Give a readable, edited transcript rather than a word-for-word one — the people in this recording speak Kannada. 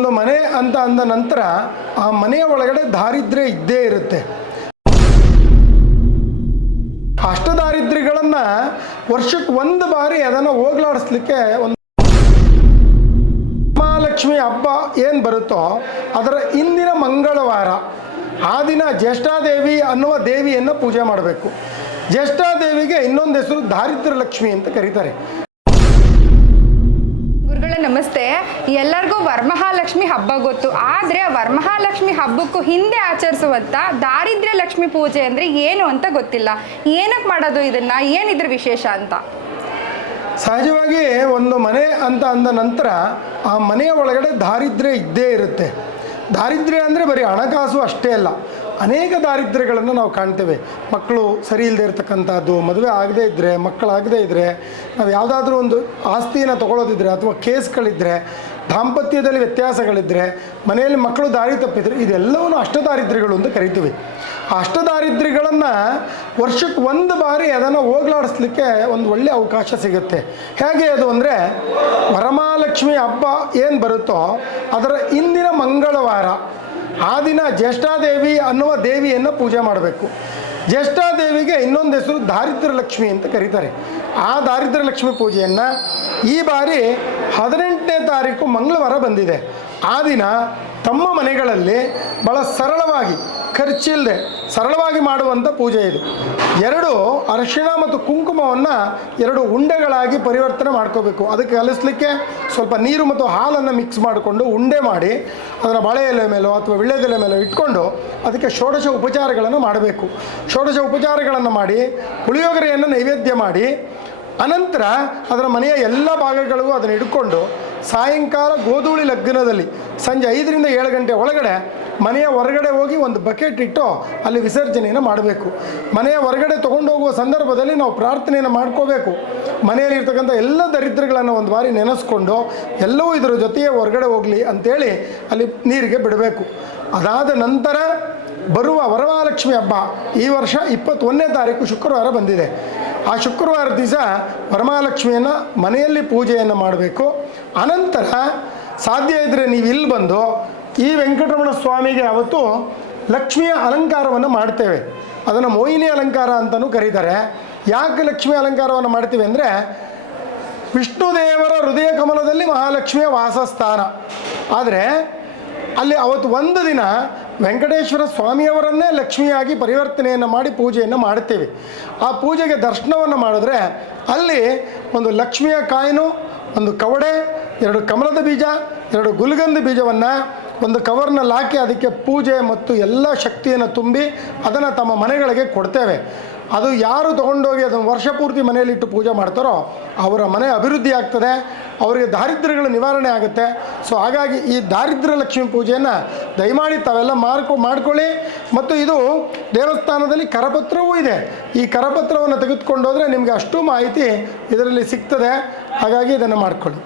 ಒಂದು ಮನೆ ಅಂತ ಅಂದ ನಂತರ ಆ ಮನೆಯ ಒಳಗಡೆ ದಾರಿದ್ರ್ಯ ಇದ್ದೇ ಇರುತ್ತೆ. ಅಷ್ಟದಾರಿದ್ರ್ಯಗಳನ್ನು ವರ್ಷಕ್ಕೆ ಒಂದು ಬಾರಿ ಅದನ್ನು ಹೋಗಲಾಡಿಸ್ಲಿಕ್ಕೆ ಒಂದು ಮಹಾಲಕ್ಷ್ಮಿ ಹಬ್ಬ ಏನು ಬರುತ್ತೋ ಅದರ ಇಂದಿನ ಮಂಗಳವಾರ ಆ ದಿನ ಜ್ಯೇಷ್ಠಾದೇವಿ ಅನ್ನುವ ದೇವಿಯನ್ನು ಪೂಜೆ ಮಾಡಬೇಕು. ಜ್ಯೇಷ್ಠಾದೇವಿಗೆ ಇನ್ನೊಂದು ಹೆಸರು ದಾರಿದ್ರ್ಯ ಲಕ್ಷ್ಮಿ ಅಂತ ಕರೀತಾರೆ. ಗುರುಗಳೇ ನಮಸ್ತೆ. ಎಲ್ಲರಿಗೂ ವರಮಹಾಲಕ್ಷ್ಮಿ ಹಬ್ಬ ಗೊತ್ತು, ಆದರೆ ವರಮಹಾಲಕ್ಷ್ಮಿ ಹಬ್ಬಕ್ಕೂ ಹಿಂದೆ ಆಚರಿಸುವಂಥ ದಾರಿದ್ರ್ಯ ಲಕ್ಷ್ಮಿ ಪೂಜೆ ಅಂದರೆ ಏನು ಅಂತ ಗೊತ್ತಿಲ್ಲ. ಏನಕ್ಕೆ ಮಾಡೋದು ಇದನ್ನು, ಏನಿದ್ರ ವಿಶೇಷ ಅಂತ? ಸಹಜವಾಗಿ ಒಂದು ಮನೆ ಅಂತ ಅಂದ ನಂತರ ಆ ಮನೆಯ ಒಳಗಡೆ ದಾರಿದ್ರ್ಯ ಇದ್ದೇ ಇರುತ್ತೆ. ದಾರಿದ್ರ್ಯ ಅಂದರೆ ಬರೀ ಹಣಕಾಸು ಅಷ್ಟೇ ಅಲ್ಲ, ಅನೇಕ ದಾರಿದ್ರ್ಯಗಳನ್ನು ನಾವು ಕಾಣ್ತೇವೆ. ಮಕ್ಕಳು ಸರಿ ಇಲ್ಲದೆ ಇರತಕ್ಕಂಥದ್ದು, ಮದುವೆ ಆಗದೇ ಇದ್ದರೆ, ಮಕ್ಕಳಾಗದೇ ಇದ್ದರೆ, ನಾವು ಯಾವುದಾದ್ರೂ ಒಂದು ಆಸ್ತಿಯನ್ನು ತೊಗೊಳ್ಳೋದಿದ್ರೆ ಅಥವಾ ಕೇಸ್ಗಳಿದ್ದರೆ, ದಾಂಪತ್ಯದಲ್ಲಿ ವ್ಯತ್ಯಾಸಗಳಿದ್ದರೆ, ಮನೆಯಲ್ಲಿ ಮಕ್ಕಳು ದಾರಿ ತಪ್ಪಿದರೆ, ಇದೆಲ್ಲವನ್ನು ಅಷ್ಟದಾರಿದ್ರ್ಯಗಳು ಅಂತ ಕರಿತೀವಿ. ಆ ಅಷ್ಟದಾರಿದ್ರ್ಯಗಳನ್ನು ವರ್ಷಕ್ಕೆ ಒಂದು ಬಾರಿ ಅದನ್ನು ಹೋಗಲಾಡಿಸ್ಲಿಕ್ಕೆ ಒಂದು ಒಳ್ಳೆಯ ಅವಕಾಶ ಸಿಗುತ್ತೆ. ಹೇಗೆ ಅದು ಅಂದರೆ, ವರಮಹಾಲಕ್ಷ್ಮಿ ಹಬ್ಬ ಏನು ಬರುತ್ತೋ ಅದರ ಇಂದಿನ ಮಂಗಳವಾರ ಆ ದಿನ ಜ್ಯೇಷ್ಠಾದೇವಿ ಅನ್ನುವ ದೇವಿಯನ್ನು ಪೂಜೆ ಮಾಡಬೇಕು. ಜ್ಯೇಷ್ಠಾದೇವಿಗೆ ಇನ್ನೊಂದು ಹೆಸರು ದಾರಿದ್ರ್ಯ ಲಕ್ಷ್ಮಿ ಅಂತ ಕರೀತಾರೆ. ಆ ದಾರಿದ್ರ್ಯ ಲಕ್ಷ್ಮಿ ಪೂಜೆಯನ್ನು ಈ ಬಾರಿ 18ನೇ ತಾರೀಕು ಮಂಗಳವಾರ ಬಂದಿದೆ. ಆ ದಿನ ತಮ್ಮ ಮನೆಗಳಲ್ಲಿ ಭಾಳ ಸರಳವಾಗಿ, ಖರ್ಚಿಲ್ಲದೆ ಸರಳವಾಗಿ ಮಾಡುವಂಥ ಪೂಜೆ ಇದು. 2 ಅರಿಶಿಣ ಮತ್ತು ಕುಂಕುಮವನ್ನು 2 ಉಂಡೆಗಳಾಗಿ ಪರಿವರ್ತನೆ ಮಾಡ್ಕೋಬೇಕು. ಅದಕ್ಕೆ ಕಲಿಸ್ಲಿಕ್ಕೆ ಸ್ವಲ್ಪ ನೀರು ಮತ್ತು ಹಾಲನ್ನು ಮಿಕ್ಸ್ ಮಾಡಿಕೊಂಡು ಉಂಡೆ ಮಾಡಿ ಅದರ ಬಾಳೆ ಎಲೆ ಮೇಲೋ ಅಥವಾ ವಿಳ್ಯದೆಲೆ ಮೇಲೋ ಇಟ್ಕೊಂಡು ಅದಕ್ಕೆ ಷೋಡಶ ಉಪಚಾರಗಳನ್ನು ಮಾಡಬೇಕು. ಷೋಡಶ ಉಪಚಾರಗಳನ್ನು ಮಾಡಿ ಪುಳಿಯೋಗರೆಯನ್ನು ನೈವೇದ್ಯ ಮಾಡಿ ಅನಂತರ ಅದರ ಮನೆಯ ಎಲ್ಲ ಭಾಗಗಳಿಗೂ ಅದನ್ನು ಇಟ್ಕೊಂಡು ಸಾಯಂಕಾಲ ಗೋಧೂಳಿ ಲಗ್ನದಲ್ಲಿ ಸಂಜೆ 5ರಿಂದ 7 ಗಂಟೆ ಒಳಗಡೆ ಮನೆಯ ಹೊರಗಡೆ ಹೋಗಿ ಒಂದು ಬಕೆಟ್ ಇಟ್ಟು ಅಲ್ಲಿ ವಿಸರ್ಜನೆಯನ್ನು ಮಾಡಬೇಕು. ಮನೆಯ ಹೊರಗಡೆ ತೊಗೊಂಡು ಹೋಗುವ ಸಂದರ್ಭದಲ್ಲಿ ನಾವು ಪ್ರಾರ್ಥನೆಯನ್ನು ಮಾಡ್ಕೋಬೇಕು. ಮನೆಯಲ್ಲಿ ಇರ್ತಕ್ಕಂಥ ಎಲ್ಲ ದರಿದ್ರಗಳನ್ನು ಒಂದು ಬಾರಿ ನೆನೆಸ್ಕೊಂಡು ಎಲ್ಲವೂ ಇದರ ಜೊತೆಯೇ ಹೊರಗಡೆ ಹೋಗಲಿ ಅಂಥೇಳಿ ಅಲ್ಲಿ ನೀರಿಗೆ ಬಿಡಬೇಕು. ಅದಾದ ನಂತರ ಬರುವ ವರಮಹಾಲಕ್ಷ್ಮಿ ಹಬ್ಬ ಈ ವರ್ಷ 21ನೇ ತಾರೀಕು ಶುಕ್ರವಾರ ಬಂದಿದೆ. ಆ ಶುಕ್ರವಾರ ದಿವಸ ವರಮಹಾಲಕ್ಷ್ಮಿಯನ್ನು ಮನೆಯಲ್ಲಿ ಪೂಜೆಯನ್ನು ಮಾಡಬೇಕು. ಅನಂತರ ಸಾಧ್ಯ ಇದ್ದರೆ ನೀವು ಇಲ್ಲಿ ಬಂದು ಈ ವೆಂಕಟರಮಣ ಸ್ವಾಮಿಗೆ ಅವತ್ತು ಲಕ್ಷ್ಮಿಯ ಅಲಂಕಾರವನ್ನು ಮಾಡ್ತೇವೆ. ಅದನ್ನು ಮೋಹಿನಿ ಅಲಂಕಾರ ಅಂತಲೂ ಕರೀತಾರೆ. ಯಾಕೆ ಲಕ್ಷ್ಮಿ ಅಲಂಕಾರವನ್ನು ಮಾಡ್ತೀವಿ ಅಂದರೆ, ವಿಷ್ಣುದೇವರ ಹೃದಯ ಕಮಲದಲ್ಲಿ ಮಹಾಲಕ್ಷ್ಮಿಯ ವಾಸಸ್ಥಾನ. ಆದರೆ ಅಲ್ಲಿ ಅವತ್ತು ಒಂದು ದಿನ ವೆಂಕಟೇಶ್ವರ ಸ್ವಾಮಿಯವರನ್ನೇ ಲಕ್ಷ್ಮಿಯಾಗಿ ಪರಿವರ್ತನೆಯನ್ನು ಮಾಡಿ ಪೂಜೆಯನ್ನು ಮಾಡುತ್ತೇವೆ. ಆ ಪೂಜೆಗೆ ದರ್ಶನವನ್ನು ಮಾಡಿದ್ರೆ ಅಲ್ಲಿ ಒಂದು ಲಕ್ಷ್ಮಿಯ ಕಾಯಿನು, ಒಂದು ಕವಡೆ, 2 ಕಮಲದ ಬೀಜ, 2 ಗುಲ್ಗಂಧ ಬೀಜವನ್ನು ಒಂದು ಕವರ್ನಲ್ಲಿ ಹಾಕಿ ಅದಕ್ಕೆ ಪೂಜೆ ಮತ್ತು ಎಲ್ಲ ಶಕ್ತಿಯನ್ನು ತುಂಬಿ ಅದನ್ನು ತಮ್ಮ ಮನೆಗಳಿಗೆ ಕೊಡ್ತೇವೆ. ಅದು ಯಾರು ತೊಗೊಂಡೋಗಿ ಅದನ್ನು ವರ್ಷ ಪೂರ್ತಿ ಮನೆಯಲ್ಲಿಟ್ಟು ಪೂಜೆ ಮಾಡ್ತಾರೋ ಅವರ ಮನೆ ಅಭಿವೃದ್ಧಿ ಆಗ್ತದೆ, ಅವರಿಗೆ ದಾರಿದ್ರ್ಯಗಳ ನಿವಾರಣೆ ಆಗುತ್ತೆ. ಸೊ ಹಾಗಾಗಿ ಈ ದಾರಿದ್ರ್ಯ ಲಕ್ಷ್ಮಿ ಪೂಜೆಯನ್ನು ದಯಮಾಡಿ ತಾವೆಲ್ಲ ಮಾಡ್ಕೊಳ್ಳಿ. ಮತ್ತು ಇದು ದೇವಸ್ಥಾನದಲ್ಲಿ ಕರಪತ್ರವೂ ಇದೆ. ಈ ಕರಪತ್ರವನ್ನು ತೆಗೆದುಕೊಂಡೋದ್ರೆ ನಿಮಗೆ ಅಷ್ಟು ಮಾಹಿತಿ ಇದರಲ್ಲಿ ಸಿಗ್ತದೆ. ಹಾಗಾಗಿ ಇದನ್ನು ಮಾಡ್ಕೊಳ್ಳಿ.